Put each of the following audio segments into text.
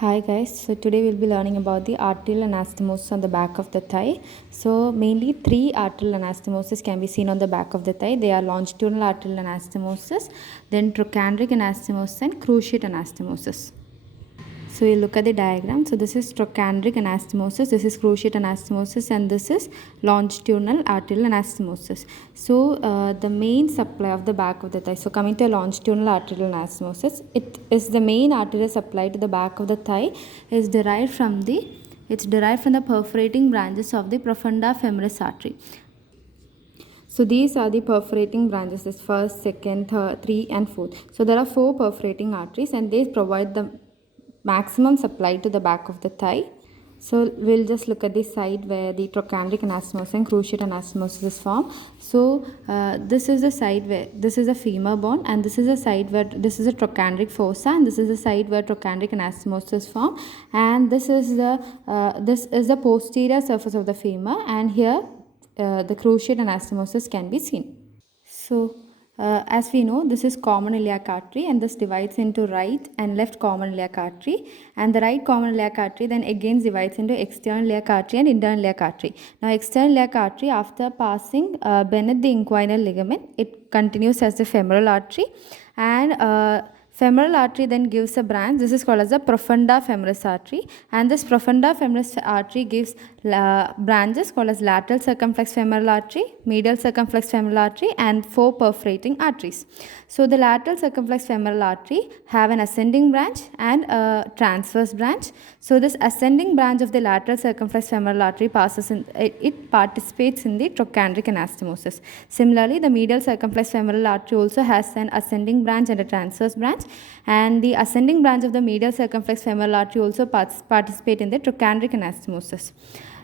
Hi guys, so today we'll be learning about the arterial anastomosis on the back of the thigh. So mainly three arterial anastomosis can be seen on the back of the thigh. They are longitudinal arterial anastomosis, then trochanteric anastomosis and cruciate anastomosis. So you look at the diagram. So this is trochanteric anastomosis, this is cruciate anastomosis, and this is longitudinal arterial anastomosis. So the main supply of the back of the thigh. So coming to longitudinal arterial anastomosis, it is the main arterial supply to the back of the thigh is derived from the perforating branches of the profunda femoris artery. So these are the perforating branches, this first, second, third, 3 and 4th. So there are 4 perforating arteries and they provide the maximum supply to the back of the thigh. So we'll just look at the side where the trochanteric anastomosis and cruciate anastomosis is formed. So this is the side where this is a femur bone, and this is a side where this is a trochanteric fossa, and this is the side where trochanteric anastomosis is formed, and this is the posterior surface of the femur, and here the cruciate anastomosis can be seen. So as we know, this is common iliac artery, and this divides into right and left common iliac artery, and the right common iliac artery then again divides into external iliac artery and internal iliac artery. Now external iliac artery, after passing beneath the inguinal ligament, it continues as the femoral artery, and femoral artery then gives a branch. This is called as the profunda femoris artery, and this profunda femoris artery gives branches called as lateral circumflex femoral artery, medial circumflex femoral artery, and 4 perforating arteries. So the lateral circumflex femoral artery have an ascending branch and a transverse branch. So this ascending branch of the lateral circumflex femoral artery it participates in the trochanteric anastomosis. Similarly, the medial circumflex femoral artery also has an ascending branch and a transverse branch, and the ascending branch of the medial circumflex femoral artery also participate in the trochanteric anastomosis.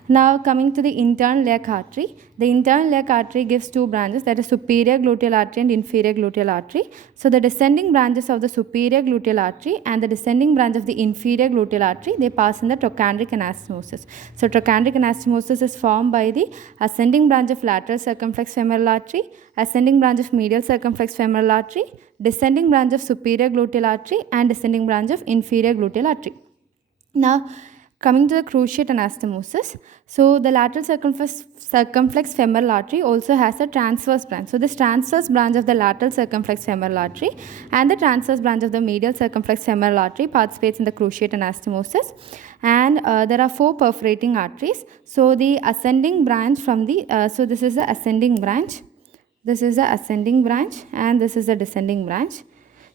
Now coming to the internal iliac artery, the internal iliac artery gives 2 branches, that is superior gluteal artery and inferior gluteal artery. So the descending branches of the superior gluteal artery and the descending branch of the inferior gluteal artery, they pass in the trochanteric anastomosis. So trochanteric anastomosis is formed by the ascending branch of lateral circumflex femoral artery, ascending branch of medial circumflex femoral artery, descending branch of superior gluteal artery, and descending branch of inferior gluteal artery. Now coming to the cruciate anastomosis, so the lateral circumflex femoral artery also has a transverse branch. So this transverse branch of the lateral circumflex femoral artery and the transverse branch of the medial circumflex femoral artery participates in the cruciate anastomosis, and there are 4 perforating arteries. So the ascending branch from the so this is the ascending branch, this is the ascending branch, and this is the descending branch.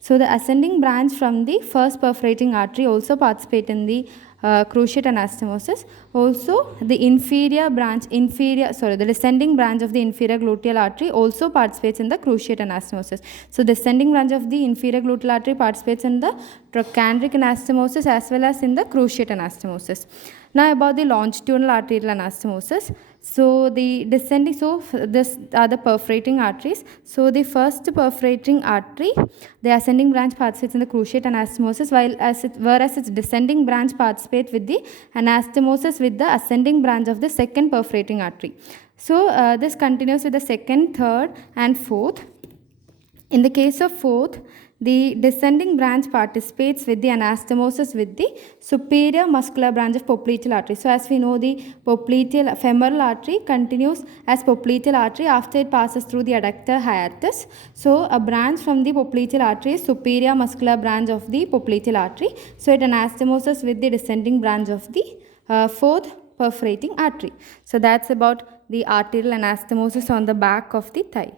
So the ascending branch from the first perforating artery also participate in the cruciate anastomosis. Also the the descending branch of the inferior gluteal artery also participates in the cruciate anastomosis. So descending branch of the inferior gluteal artery participates in the trochanteric anastomosis as well as in the cruciate anastomosis. Now about the longitudinal arterial anastomosis. So the descending, so this are the perforating arteries. So the first perforating artery, the ascending branch participates in the cruciate anastomosis, whereas its descending branch participates with the anastomosis with the ascending branch of the second perforating artery. So this continues with the second, third, and fourth. In the case of fourth, the descending branch participates with the anastomosis with the superior muscular branch of popliteal artery. So as we know, the popliteal femoral artery continues as popliteal artery after it passes through the adductor hiatus. So a branch from the popliteal artery is superior muscular branch of the popliteal artery. So it anastomosis with the descending branch of the fourth perforating artery. So that's about the arterial anastomosis on the back of the thigh.